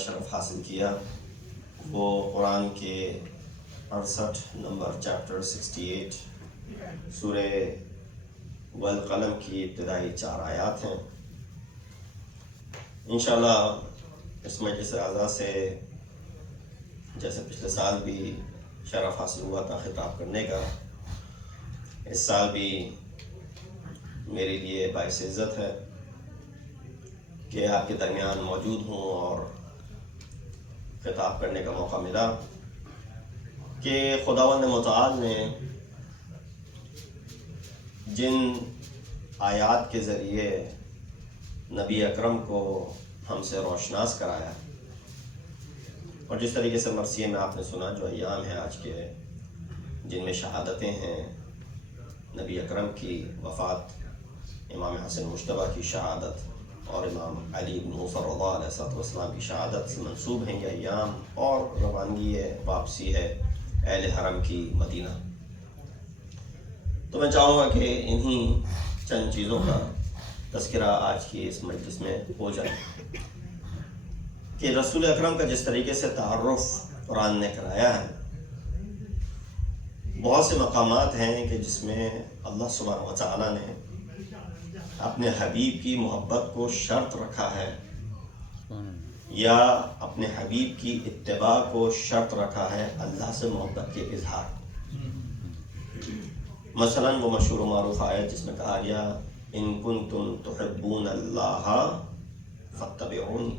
شرف حاصل کیا وہ قرآن کے 68 نمبر چیپٹر 68 سورہ والقلم کی ابتدائی 4 آیات ہیں۔ انشاءاللہ اس مجلس اعزاء سے جیسے پچھلے سال بھی شرف حاصل ہوا تھا خطاب کرنے کا، اس سال بھی میرے لیے باعث عزت ہے کہ آپ کے درمیان موجود ہوں اور خطاب کرنے کا موقع ملا کہ خداوند متعال نے جن آیات کے ذریعے نبی اکرم کو ہم سے روشناس کرایا، اور جس طریقے سے مرثیے میں آپ نے سنا جو ایام ہیں آج کے جن میں شہادتیں ہیں، نبی اکرم کی وفات، امام حسن مجتبیٰ کی شہادت اور امام علی بن موسیٰ رضی اللہ علیہ السلام کی شہادت سے منسوب ہیں یہ ایام، اور روانگی ہے، واپسی ہے اہل حرم کی مدینہ۔ تو میں چاہوں گا کہ انہی چند چیزوں کا تذکرہ آج کی اس مجلس میں ہو جائے کہ رسول اکرم کا جس طریقے سے تعارف قرآن نے کرایا ہے، بہت سے مقامات ہیں کہ جس میں اللہ سبحانہ وتعالی نے اپنے حبیب کی محبت کو شرط رکھا ہے یا اپنے حبیب کی اتباع کو شرط رکھا ہے اللہ سے محبت کے اظہار۔ مثلا وہ مشہور و معروف آیت جس میں کہا گیا ان کنتم تحبون اللہ فاتبعونی،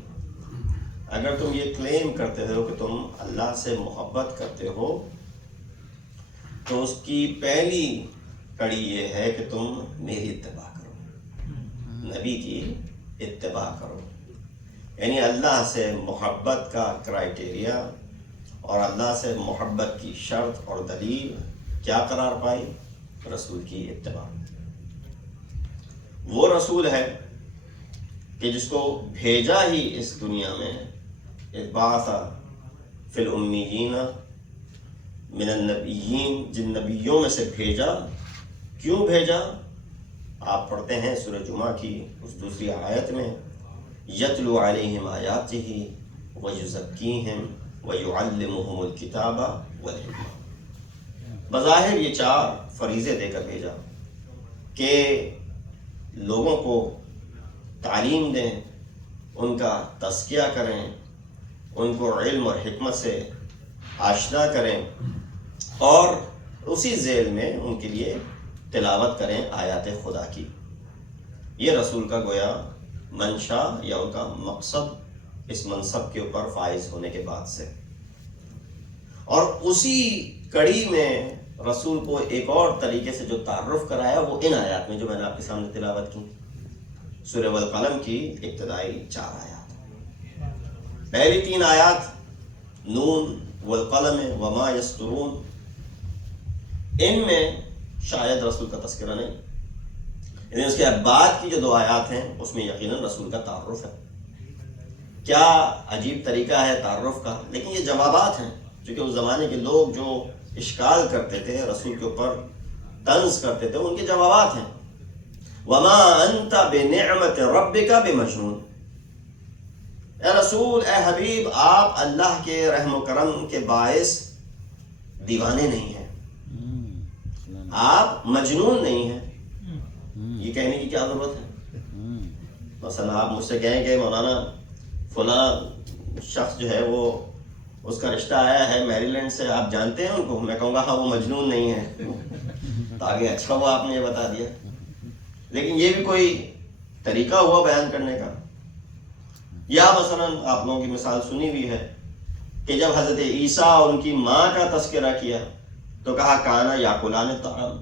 اگر تم یہ کلیم کرتے ہو کہ تم اللہ سے محبت کرتے ہو تو اس کی پہلی کڑی یہ ہے کہ تم میری اتباع کرو، نبی کی اتباع کرو۔ یعنی اللہ سے محبت کا کرائیٹیریا اور اللہ سے محبت کی شرط اور دلیل کیا قرار پائی؟ رسول کی اتباع۔ وہ رسول ہے کہ جس کو بھیجا ہی اس دنیا میں، بعث فی الامیین من النبیین، جن نبیوں میں سے بھیجا۔ کیوں بھیجا؟ آپ پڑھتے ہیں سورہ جمعہ کی اس دوسری آیت میں یتلو علیہم آیاتہ ویزکیہم ویعلمہم الکتاب والحکمہ۔ بظاہر یہ 4 فریضے دے کر بھیجا کہ لوگوں کو تعلیم دیں، ان کا تزکیہ کریں، ان کو علم اور حکمت سے آشنا کریں، اور اسی ذیل میں ان کے لیے تلاوت کریں آیات خدا کی۔ یہ رسول کا گویا منشا یا ان کا مقصد اس منصب کے اوپر فائز ہونے کے بعد سے۔ اور اسی کڑی میں رسول کو ایک اور طریقے سے جو تعارف کرایا وہ ان آیات میں جو میں نے آپ کے سامنے تلاوت کی، سورہ والقلم کی ابتدائی 4 آیات۔ پہلی 3 آیات نون والقلم وما یسطرون، ان میں شاید رسول کا تذکرہ نہیں، لیکن اس کے بعد کی جو 2 آیات ہیں اس میں یقیناً رسول کا تعارف ہے۔ کیا عجیب طریقہ ہے تعارف کا، لیکن یہ جوابات ہیں، چونکہ اس زمانے کے لوگ جو اشکال کرتے تھے، رسول کے اوپر طنز کرتے تھے، ان کے جوابات ہیں۔ وما انت بنعمت ربک بمجنون، اے رسول، اے حبیب، آپ اللہ کے رحم و کرم کے باعث دیوانے نہیں ہیں، آپ مجنون نہیں ہیں۔ یہ کہنے کی کیا ضرورت ہے؟ مثلا آپ مجھ سے کہیں کہ مولانا فلاں شخص جو ہے وہ اس کا رشتہ آیا ہے میری لینڈ سے، آپ جانتے ہیں ان کو؟ میں کہوں گا ہاں وہ مجنون نہیں ہے، تاکہ اچھا ہوا آپ نے یہ بتا دیا۔ لیکن یہ بھی کوئی طریقہ ہوا بیان کرنے کا؟ یا مثلا آپ لوگوں کی مثال سنی ہوئی ہے کہ جب حضرت عیسیٰ اور ان کی ماں کا تذکرہ کیا تو کہا کانا یاکلان الطعام،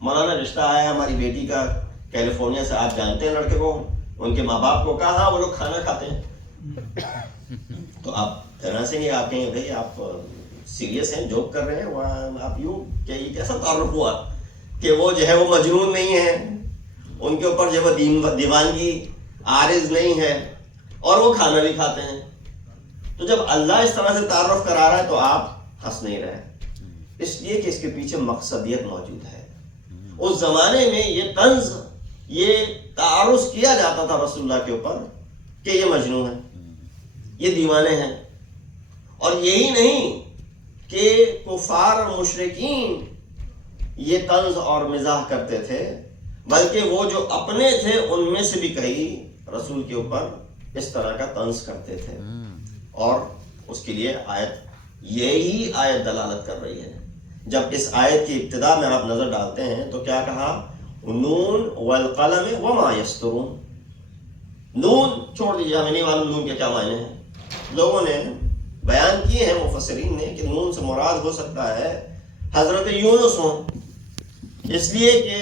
مولانا رشتہ آیا ہماری بیٹی کا کیلیفورنیا سے، آپ جانتے ہیں لڑکے کو، ان کے ماں باپ کو، کہا ہاں وہ لوگ کھانا کھاتے ہیں۔ تو آپ طرح سے نہیں، آپ کہیں بھائی آپ سیریس ہیں، جوک کر رہے ہیں، وہاں آپ یوں کہ یہ کیسا تعارف ہوا کہ وہ جو ہے وہ مجنون نہیں ہے، ان کے اوپر جو ہے وہ دیوانگی عارض نہیں ہے، اور وہ کھانا بھی کھاتے ہیں۔ تو جب اللہ اس طرح سے تعارف کرا رہا ہے تو آپ ہنس نہیں رہے، اس لیے کہ اس کے پیچھے مقصدیت موجود ہے۔ اس زمانے میں یہ طنز، یہ تعارض کیا جاتا تھا رسول اللہ کے اوپر کہ یہ مجنون ہے، یہ دیوانے ہیں. اور یہی نہیں کہ کفار اور مشرکین یہ طنز اور مزاح کرتے تھے، بلکہ وہ جو اپنے تھے ان میں سے بھی کئی رسول کے اوپر اس طرح کا طنز کرتے تھے. اور اس کے لیے یہی آیت دلالت کر رہی ہے. جب اس آیت کی ابتدا میں آپ نظر ڈالتے ہیں تو کیا کہا؟ نون والقلم وما یسطرون. نون چھوڑ دیجیے، ہمیں نہیں معلوم نون کے کیا معنی ہیں. لوگوں نے بیان کیے ہیں مفسرین نے کہ نون سے مراد ہو سکتا ہے حضرت یونس ہوں، اس لیے کہ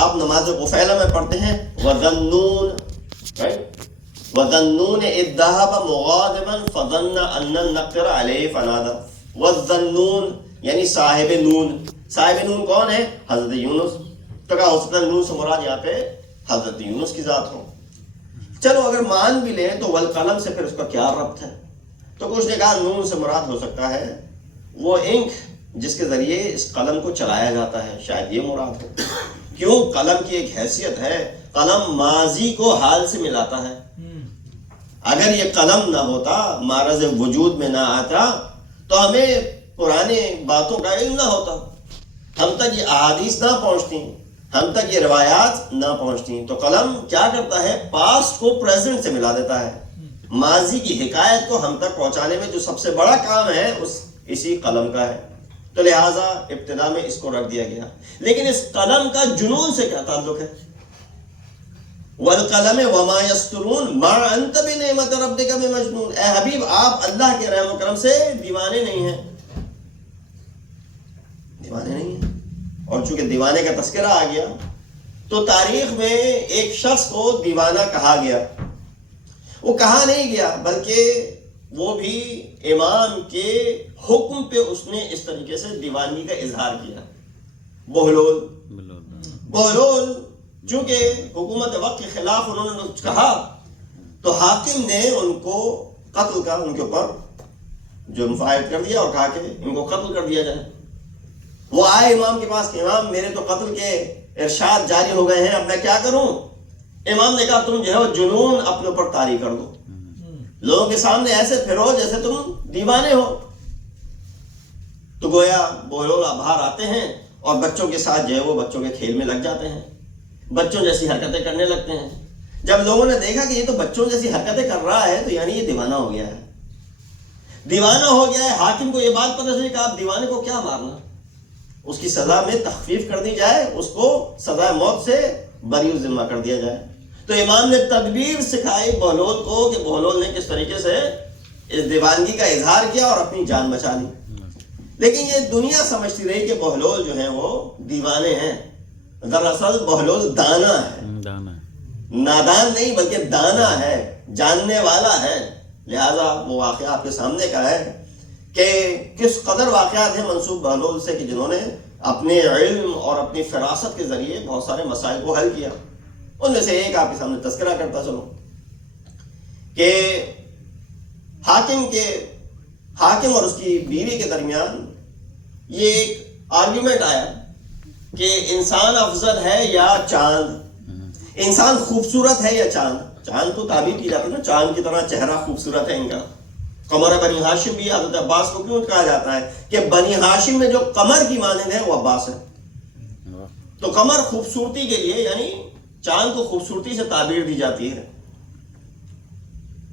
آپ نماز غفیلہ میں پڑھتے ہیں وَذَنُّونَ وَذَنُّونَ إِذْ ذَهَبَ مُغَاضِبًا فَظَنَّ أَن لَّن نَّقْدِرَ عَلَيْهِ فَنَادَىٰ وَالذَّنُّونَ یعنی صاحب نون. صاحب نون کون ہے؟ حضرت یونس. تو کیا ہو سکتا ہے نون سے مراد یہاں پہ حضرت یونس کی ذات ہو. چلو اگر مان بھی لیں تو والقلم سے پھر اس کا کیا ربط ہے؟ تو کچھ نے کہا نون سے مراد ہو سکتا ہے وہ انک جس کے ذریعے اس قلم کو چلایا جاتا ہے، شاید یہ مراد ہو. کیوں؟ قلم کی ایک حیثیت ہے، قلم ماضی کو حال سے ملاتا ہے. اگر یہ قلم نہ ہوتا، معرض وجود میں نہ آتا، تو ہمیں پرانے باتوں کا علم نہ ہوتا، ہم تک یہ احادیث نہ پہنچتی، ہم تک یہ روایات نہ پہنچتی. تو قلم کیا کرتا ہے؟ پاسٹ کو پریزنٹ سے ملا دیتا ہے. ماضی کی حکایت کو ہم تک پہنچانے میں جو سب سے بڑا کام ہے اسی قلم کا ہے. تو لہٰذا ابتدا میں اس کو رکھ دیا گیا. لیکن اس قلم کا جنون سے کیا تعلق ہے؟ والقلم وما یسطرون ما انت بنعمت ربک بمجنون. اے حبیب آپ اللہ کے رحم و کرم سے دیوانے نہیں ہیں، دیوانے نہیں ہیں. اور چونکہ دیوانے کا تذکرہ آ گیا تو تاریخ میں ایک شخص کو دیوانہ کہا گیا. وہ کہا نہیں گیا بلکہ وہ بھی امام کے حکم پہ اس نے اس طریقے سے دیوانگی کا اظہار کیا. بہلول چونکہ حکومت وقت کے خلاف انہوں نے کہا تو حاکم نے ان کو قتل کا ان کے اوپر جرم عائد کر دیا اور کہا کہ ان کو قتل کر دیا جائے. وہ آئے امام کے پاس کہ امام میرے تو قتل کے ارشاد جاری ہو گئے ہیں، اب میں کیا کروں؟ امام نے کہا تم جو ہے وہ جنون اپنے اوپر طاری کر دو، لوگوں کے سامنے ایسے پھرو جیسے تم دیوانے ہو. تو گویا بہلول باہر آتے ہیں اور بچوں کے ساتھ جو ہے وہ بچوں کے کھیل میں لگ جاتے ہیں، بچوں جیسی حرکتیں کرنے لگتے ہیں. جب لوگوں نے دیکھا کہ یہ تو بچوں جیسی حرکتیں کر رہا ہے تو یعنی یہ دیوانہ ہو گیا ہے، دیوانہ ہو گیا ہے. حاکم کو یہ بات پتہ چلی کہ آپ دیوانے کو کیا مارنا، اس کی سزا میں تخفیف کر دی جائے، اس کو سزا موت سے بری الذمہ کر دیا جائے. تو امام نے تدبیر سکھائی بہلول کو کہ بہلول نے کس طریقے سے اس دیوانگی کا اظہار کیا اور اپنی جان بچا لی. لیکن یہ دنیا سمجھتی رہی کہ بہلول جو ہیں وہ دیوانے ہیں. دراصل بہلول دانا ہے، نادان نہیں بلکہ دانا ہے، جاننے والا ہے. لہذا وہ واقعہ آپ کے سامنے کا ہے کہ کس قدر واقعات ہیں منسوب بہلول سے کہ جنہوں نے اپنے علم اور اپنی فراست کے ذریعے بہت سارے مسائل کو حل کیا. ان میں سے ایک آپ کے سامنے تذکرہ کرتا چلوں کہ حاکم اور اس کی بیوی کے درمیان یہ ایک آرگیومنٹ آیا کہ انسان افضل ہے یا چاند، انسان خوبصورت ہے یا چاند. چاند کو تعبیر کی جاتی ہے نا، چاند کی طرح چہرہ خوبصورت ہے ان کا. قمر بنی ہاشم بھی حضرت عباس کو کیوں کہا جاتا ہے کہ بنی ہاشم میں جو قمر کی مانند ہے وہ عباس ہے. تو قمر خوبصورتی کے لیے یعنی چاند کو خوبصورتی سے تعبیر دی جاتی ہے.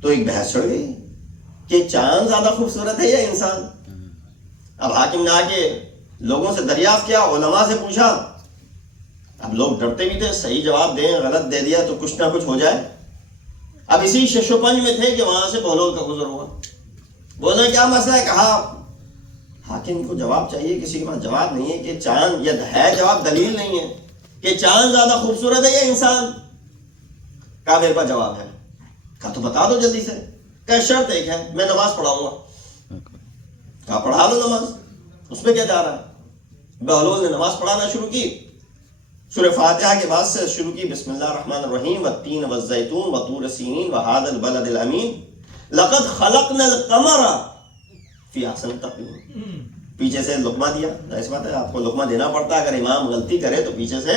تو ایک بحث چڑھ گئی کہ چاند زیادہ خوبصورت ہے یا انسان. اب حاکم نے آ کے لوگوں سے دریافت کیا، علماء سے پوچھا. اب لوگ ڈرتے بھی تھے صحیح جواب دیں، غلط دے دیا تو کچھ نہ کچھ ہو جائے. اب اسی شش و پنج میں تھے کہ وہاں سے بہلول کا گزر ہوا. بولے کیا مسئلہ ہے؟ کہا حاکم کو جواب چاہیے، کسی کے پاس جواب نہیں ہے کہ چاند یا ہے جواب دلیل نہیں ہے کہ چاند زیادہ خوبصورت ہے یا انسان. کہا میرے پاس جواب ہے. کہا تو بتا دو جلدی سے. کہا شرط ایک ہے، میں نماز پڑھاؤں گا. کہا پڑھا لو نماز، اس میں کیا جا رہا ہے. بہلول نے نماز پڑھانا شروع کی. سورہ فاتحہ کے بعد سے شروع کی بسم اللہ الرحمن الرحیم والتین والزیتون وطور سینین وہذا البلد الامین لقد خلقنا القمر فی احسن تقویم. پیچھے سے لقمہ دیا. ایسی بات ہے آپ کو لقمہ دینا پڑتا ہے، اگر امام غلطی کرے تو پیچھے سے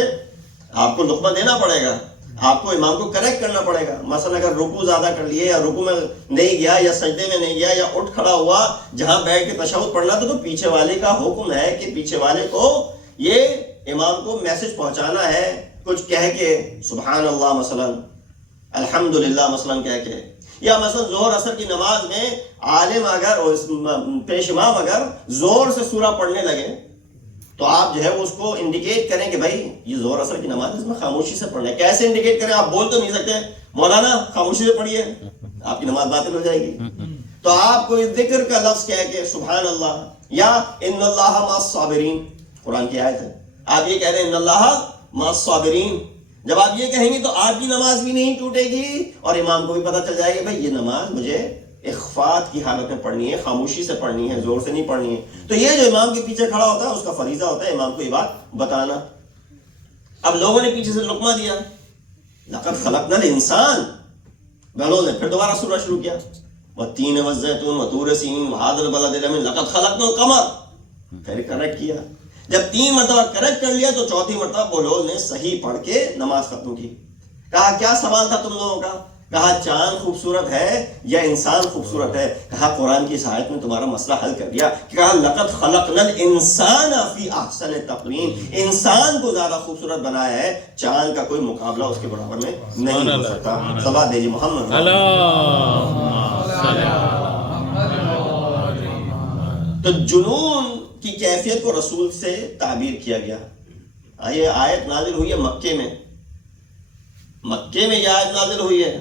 آپ کو لقمہ دینا پڑے گا. آپ کو امام کو کریکٹ کرنا پڑے گا. مثلا اگر رکوع زیادہ کر لیے یا رکوع میں نہیں گیا یا سجدے میں نہیں گیا یا اٹھ کھڑا ہوا جہاں بیٹھ کے تشہد پڑھنا تو پیچھے والے کا حکم ہے کہ پیچھے والے کو یہ امام کو میسج پہنچانا ہے کچھ کہہ کے, سبحان اللہ مثلا, الحمدللہ مثلا کہہ کے. یا مثلا ظہر اثر کی نماز میں عالم اگر پیش امام اگر زور سے سورہ پڑھنے لگے تو آپ جو ہے اس کو انڈیکیٹ کریں کہ بھائی یہ ظہر اثر کی نماز اس میں خاموشی سے پڑھنا ہے. کیسے انڈیکیٹ کریں؟ آپ بول تو نہیں سکتے مولانا خاموشی سے پڑھیے, آپ کی نماز باطل ہو جائے گی. تو آپ کو ذکر کا لفظ کہہ کے سبحان اللہ یا ان اللہ مع الصابرین, قرآن کی آیت ہے, آپ یہ کہہ رہے ہیں ان اللہ مع الصابرین. جب آپ یہ کہیں گے تو آپ کی نماز بھی نہیں ٹوٹے گی اور امام کو بھی پتہ چل جائے گا بھائی یہ نماز مجھے اخفات کی حالت میں پڑھنی ہے, خاموشی سے پڑھنی ہے, زور سے نہیں پڑھنی ہے. تو یہ جو امام کے پیچھے کھڑا ہوتا ہے اس کا فریضہ ہوتا ہے امام کو یہ بات بتانا. اب لوگوں نے پیچھے سے لقمہ دیا, لقد خلقنا الانسان, بہلول نے پھر دوبارہ سورہ شروع کیا, والتین والزیتون وطور سینین وہذا البلد الامین لقد خلقنا القمر, پھر کریکٹ کیا. جب 3 مرتبہ کریکٹ کر لیا تو چوتھی مرتبہ بہلول نے صحیح پڑھ کے نماز ختم کی. کہا کیا سوال تھا تم لوگوں کا؟ کہا چاند خوبصورت ہے یا انسان خوبصورت ہے؟ کہا قرآن کی اس آیت میں تمہارا مسئلہ حل کر دیا. کہا لقد خلقنا الانسان فی احسن تقویم, انسان کو زیادہ خوبصورت بنایا ہے, چاند کا کوئی مقابلہ اس کے برابر میں نہیں ہو سکتا. صلوات دیجیے محمد. تو جنون کی کیفیت کو رسول سے تعبیر کیا گیا. یہ آیت نازل ہوئی ہے مکے میں, مکے میں یہ آیت نازل ہوئی ہے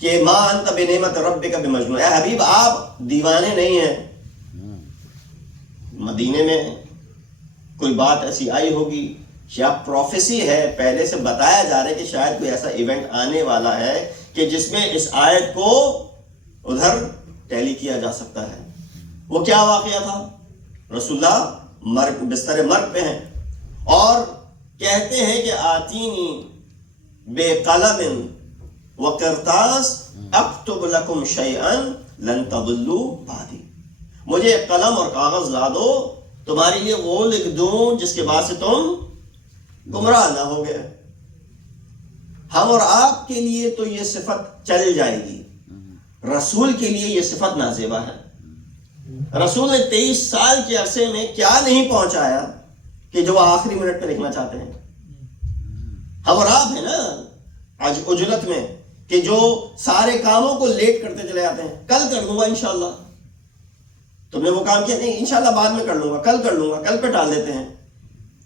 کہ ما انت بنعمت ربک بمجنون, اے حبیب آپ دیوانے نہیں ہیں. مدینے میں کوئی بات ایسی آئی ہوگی یا پروفیسی ہے, پہلے سے بتایا جا رہا ہے کہ شاید کوئی ایسا ایونٹ آنے والا ہے کہ جس میں اس آیت کو ادھر ٹیلی کیا جا سکتا ہے. وہ کیا واقعہ تھا؟ رسول اللہ بستر مرگ پہ ہیں اور کہتے ہیں کہ آتینی بے قلم و قرطاس اکتب لکم شیئا لن تضلوا بعدی, مجھے قلم اور کاغذ لا دو, تمہارے لیے وہ لکھ دوں جس کے بعد سے تم گمراہ نہ ہو گئے. ہم اور آپ کے لیے تو یہ صفت چل جائے گی, رسول کے لیے یہ صفت نازیبا ہے. رسول نے 23 سال کے عرصے میں کیا نہیں پہنچایا کہ جو آخری منٹ پہ لکھنا چاہتے ہیں. ہم اور آپ ہیں نا آج عجلت میں کہ جو سارے کاموں کو لیٹ کرتے چلے جاتے ہیں, کل کر لوں گا انشاءاللہ. تم نے وہ کام کیا, نہیں انشاءاللہ بعد میں کر لوں گا, کل کر لوں گا, کل پہ ٹال دیتے ہیں.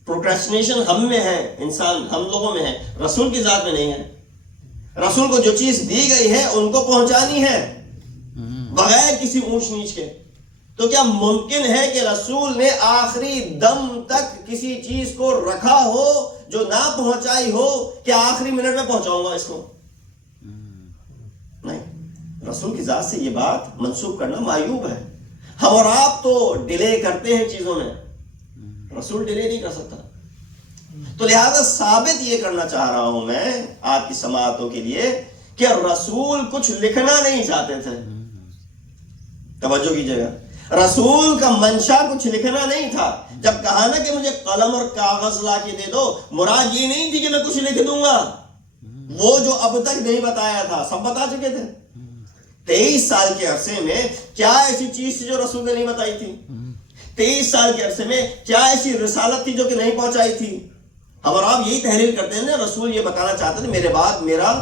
پروکریسٹینیشن ہم میں ہے, انسان ہم لوگوں میں ہے, رسول کی ذات میں نہیں ہے. رسول کو جو چیز دی گئی ہے ان کو پہنچانی ہے بغیر کسی اونچ نیچ کے. تو کیا ممکن ہے کہ رسول نے آخری دم تک کسی چیز کو رکھا ہو جو نہ پہنچائی ہو کہ آخری منٹ میں پہنچاؤں گا اس کو؟ نہیں, رسول کی ذات سے یہ بات منسوب کرنا معیوب ہے. ہم اور آپ تو ڈیلے کرتے ہیں چیزوں میں, رسول ڈیلے نہیں کر سکتا. تو لہذا ثابت یہ کرنا چاہ رہا ہوں میں آپ کی سماعتوں کے لیے کہ رسول کچھ لکھنا نہیں چاہتے تھے. توجہ کیجیے گا, رسول کا منشا کچھ لکھنا نہیں تھا. جب کہا نا کہ مجھے قلم اور کاغذ لا کے دے دو, مراد یہ نہیں تھی کہ میں کچھ لکھ دوں گا, وہ جو اب تک نہیں بتایا تھا سب بتا چکے تھے. 23 سال کے عرصے میں کیا ایسی چیز تھی جو رسول نے نہیں بتائی تھی؟ 23 سال کے عرصے میں کیا ایسی رسالت تھی جو کہ نہیں پہنچائی تھی؟ ہم اور آپ یہی تحریر کرتے ہیں نا, رسول یہ بتانا چاہتے تھے میرے بعد میرا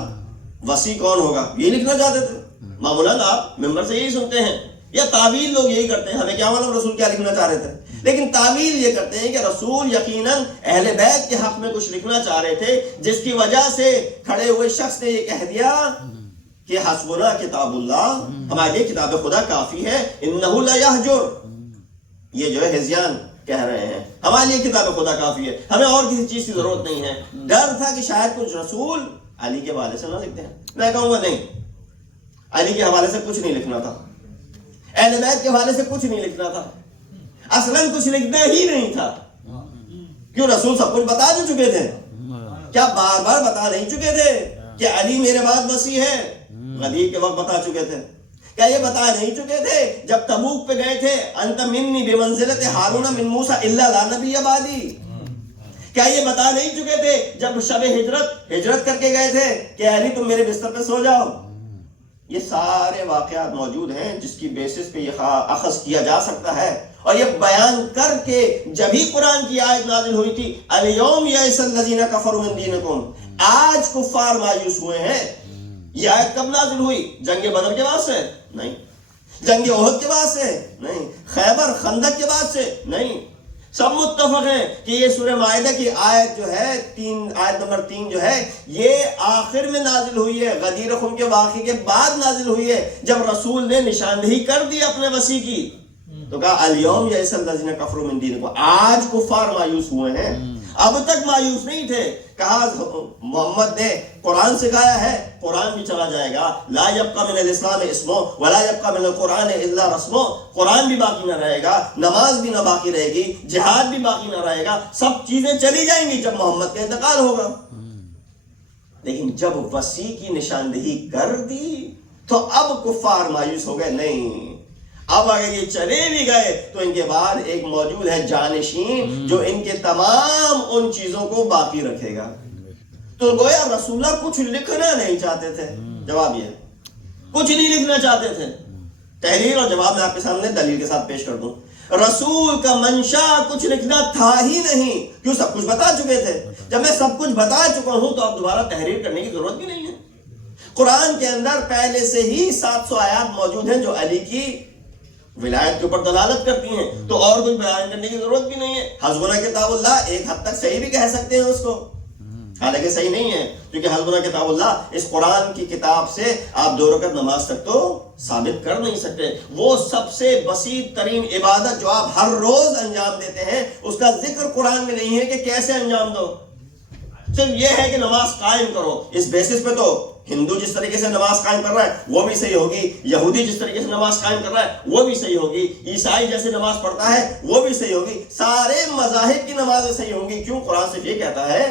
وصی کون ہوگا, یہ لکھنا چاہتے تھے. معمولاً آپ ممبر سے یہی سنتے ہیں, یا تعویل لوگ یہی کرتے ہیں, ہمیں کیا معلوم رسول کیا لکھنا چاہ رہے تھے, لیکن تعویل یہ کرتے ہیں کہ رسول یقیناً اہل بیت کے حق میں کچھ لکھنا چاہ رہے تھے, جس کی وجہ سے کھڑے ہوئے شخص نے یہ کہہ دیا کہ حسبنا کتاب اللہ, ہمارے لیے کتاب خدا کافی ہے. انہ لا یہجر, یہ جو ہے ہزیان کہہ رہے ہیں, ہمارے لیے کتاب خدا کافی ہے, ہمیں اور کسی چیز کی ضرورت نہیں ہے. ڈر تھا کہ شاید کچھ رسول علی کے حوالے سے نہ لکھتے ہیں. میں کہوں گا نہیں, علی کے حوالے سے کچھ نہیں لکھنا تھا, اہل بیت کے حوالے سے کچھ نہیں لکھنا تھا, اصلاً کچھ لکھنا ہی نہیں تھا. کیوں؟ رسول سب کچھ بتا جو چکے تھے. کیا بار بار بتا نہیں چکے تھے کہ علی میرے بعد وصی ہے؟ غدیر کے وقت بتا چکے تھے. کیا یہ بتا نہیں چکے تھے جب تبوک پہ گئے تھے, انت منی بمنزلت ہارون من موسیٰ الا لا نبی بعدی؟ کیا یہ بتا نہیں چکے تھے جب شب ہجرت کر کے گئے تھے کہ علی تم میرے بستر پہ سو جاؤ؟ یہ سارے واقعات موجود ہیں جس کی بیسس پہ یہ اخذ کیا جا سکتا ہے، اور یہ بیان کر کے جب ہی قرآن کی آیت نازل ہوئی تھی الیوم یئس الذین کفروا من دینکم، آج کفار مایوس ہوئے ہیں، یہ آیت کب نازل ہوئی؟ جنگ بدر کے بعد سے نہیں، جنگ احد کے بعد سے نہیں، خیبر خندق کے بعد سے نہیں، سب متفق ہیں کہ یہ سورہ مائدہ کی آیت جو ہے آیت نمبر 3 جو ہے یہ آخر میں نازل ہوئی ہے، غدیر خم کے واقعے کے بعد نازل ہوئی ہے، جب رسول نے نشاندہی کر دی اپنے وسیع کی تو کہا الیوم یئس الذین کفروا من دینکم، آج کفار مایوس ہوئے ہیں، اب تک مایوس نہیں تھے، کہا محمد نے قرآن سکھایا ہے، قرآن بھی چلا جائے گا، لا یبقى من الاسلام اسمہ ولا یبقى من القرآن الا رسمہ، قرآن بھی باقی نہ رہے گا، نماز بھی نہ باقی رہے گی، جہاد بھی باقی نہ رہے گا، سب چیزیں چلی جائیں گی جب محمد کا انتقال ہوگا۔ لیکن جب وسیع کی نشاندہی کر دی تو اب کفار مایوس ہو گئے، نہیں، اب اگر یہ چلے بھی گئے تو ان کے بعد ایک موجود ہے جانشین جو ان کے تمام ان چیزوں کو باقی رکھے گا۔ تو گویا رسول اللہ کچھ لکھنا نہیں چاہتے تھے، جواب یہ کچھ نہیں لکھنا چاہتے تھے۔ تحریر اور جواب میں آپ کے سامنے دلیل کے ساتھ پیش کر دوں، رسول کا منشا کچھ لکھنا تھا ہی نہیں، کیوں؟ سب کچھ بتا چکے تھے۔ جب میں سب کچھ بتا چکا ہوں تو اب دوبارہ تحریر کرنے کی ضرورت بھی نہیں ہے۔ قرآن کے اندر پہلے سے ہی 700 آیات موجود ہیں جو علی کی ولایت کے اوپر دلالت کرتی ہیں، تو اور کچھ بیان کرنے کی ضرورت بھی نہیں ہے۔ حسبنا کتاب اللہ ایک حد تک صحیح بھی کہہ سکتے ہیں اس کو، حالانکہ صحیح نہیں ہے، کیونکہ حسبنا کتاب اللہ اس قرآن کی کتاب سے آپ 2 رکعت نماز تک تو ثابت کر نہیں سکتے۔ وہ سب سے بسیط ترین عبادت جو آپ ہر روز انجام دیتے ہیں اس کا ذکر قرآن میں نہیں ہے کہ کیسے انجام دو، صرف یہ ہے کہ نماز قائم کرو۔ اس بیسس پہ تو ہندو جس طریقے سے نماز قائم کر رہا ہے وہ بھی صحیح ہوگی، یہودی جس طریقے سے نماز قائم کر رہا ہے وہ بھی صحیح ہوگی، عیسائی جیسے نماز پڑھتا ہے وہ بھی صحیح ہوگی، سارے مذاہب کی نمازیں صحیح ہوں گی۔ کیوں؟ قرآن صرف یہ کہتا ہے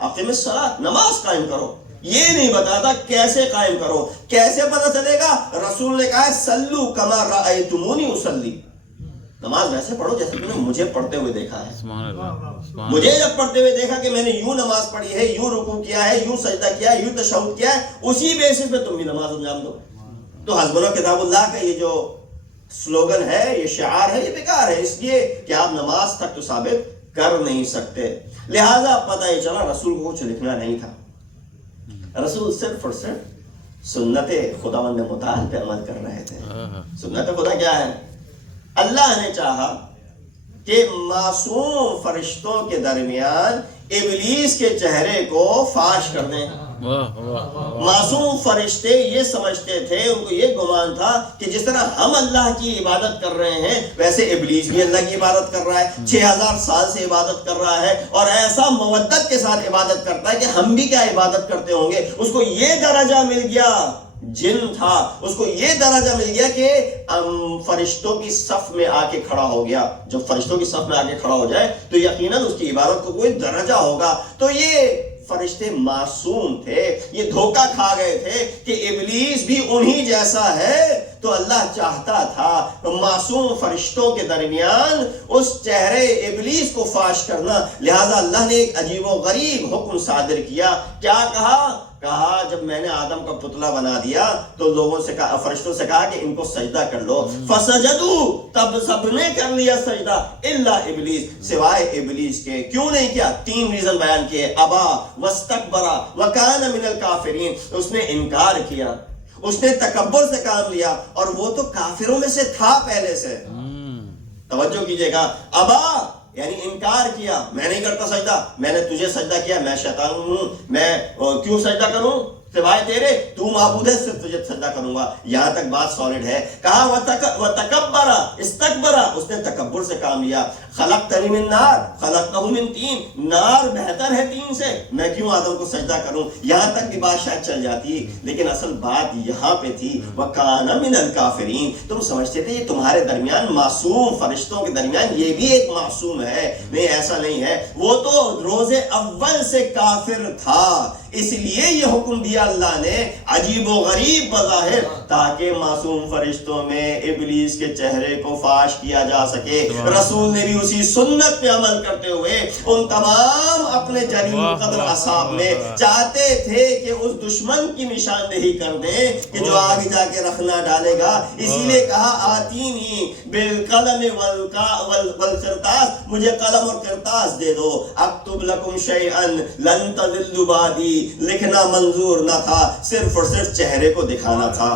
اقیم الصلاۃ، نماز قائم کرو، یہ نہیں بتاتا کیسے قائم کرو۔ کیسے پتہ چلے گا؟ رسول نے کہا ہے سلو کما رأیتمونی اصلی، نماز ویسے پڑھو جیسے تم نے مجھے پڑھتے ہوئے دیکھا ہے۔ مجھے جب پڑھتے ہوئے دیکھا کہ میں نے یوں نماز پڑھی ہے، یوں رکوع کیا ہے، یوں سجدہ کیا ہے، یوں تشہد کیا ہے، اسی بیسس پہ تم بھی نماز انجام دو۔ تو حسبنا کتاب اللہ کا یہ جو سلوگن ہے، یہ شعار ہے، یہ بیکار ہے، اس لیے کہ آپ نماز تک تو ثابت کر نہیں سکتے۔ لہٰذا پتہ یہ چلا رسول کو کچھ لکھنا نہیں تھا، رسول صرف اور صرف سنت خداوند متعال پہ عمل کر رہے تھے۔ سنت خدا کیا ہے؟ اللہ نے چاہا کہ معصوم فرشتوں کے درمیان ابلیس کے چہرے کو فاش کر دیں۔ معصوم فرشتے یہ سمجھتے تھے، ان کو یہ گمان تھا کہ جس طرح ہم اللہ کی عبادت کر رہے ہیں ویسے ابلیس بھی اللہ کی عبادت کر رہا ہے، 6000 سال سے عبادت کر رہا ہے، اور ایسا مودت کے ساتھ عبادت کرتا ہے کہ ہم بھی کیا عبادت کرتے ہوں گے۔ اس کو یہ درجہ مل گیا، جن تھا، اس کو یہ درجہ مل گیا کہ فرشتوں کی صف میں آ کے کھڑا ہو گیا۔ جب فرشتوں کی صف میں آ کے کھڑا ہو جائے تو یقیناً اس کی عبادت کو کوئی درجہ ہوگا۔ تو یہ فرشتے معصوم تھے، یہ دھوکہ کھا گئے تھے کہ ابلیس بھی انہی جیسا ہے، تو اللہ چاہتا تھا معصوم فرشتوں کے درمیان اس چہرے ابلیس کو فاش کرنا۔ لہٰذا اللہ نے ایک عجیب و غریب حکم صادر کیا۔ کیا کہا؟ کہا جب میں نے آدم کا پتلا بنا دیا تو لوگوں سے کہا، فرشتوں سے کہا کہ ان کو سجدہ کر لو، فسجدوا، تب سب نے کر لیا سجدہ، الا ابلیس، سوائے ابلیس کے۔ کیوں نہیں کیا؟ 3 ریزن بیان کیے، ابا واستکبر وکان من الکافرین، اس نے انکار کیا، اس نے تکبر سے کام لیا، اور وہ تو کافروں میں سے تھا پہلے سے۔ توجہ کیجئے گا، ابا یعنی انکار کیا، میں نہیں کرتا سجدہ، میں نے تجھے سجدہ کیا، میں شیطان ہوں، میں کیوں سجدہ کروں سوائے تیرے، تو معبود ہے، صرف تجھے سجدہ کروں گا۔ یہاں تک بات سالڈ ہے۔ کہا وتکبر، استکبر، اس نے تکبر سے کام لیا۔ خلقتنی من نار خلقتہ من طین، نار بہتر ہے طین سے، میں کیوں آدم کو سجدہ کروں؟ یہاں تک بھی بات شاید چل جاتی، لیکن اصل بات یہاں پہ تھی، وکان من الکافرین، تم سمجھتے تھے یہ تمہارے درمیان معصوم فرشتوں کے درمیان یہ بھی ایک معصوم ہے، نہیں ایسا نہیں ہے، وہ تو روز اول سے کافر تھا، اس لیے یہ حکم دیا اللہ نے عجیب و غریب بظاہر، تاکہ معصوم فرشتوں میں ابلیس کے چہرے کو فاش کیا جا سکے۔ رسول نے بھی اسی سنت پہ عمل کرتے ہوئے ان تمام اپنے جلیل قدر اصحاب میں چاہتے تھے کہ اس دشمن کی نشاندہی کر دیں کہ جو آگے جا کے رکھنا ڈالے گا۔ اسی لیے کہا آتینی بالقلم والقرطاس، مجھے قلم اور کرتاس دے دو، اکتب لکم شیئا لن تضلوا بعدی، لکھنا منظور نہ تھا، صرف اور صرف چہرے کو دکھانا تھا۔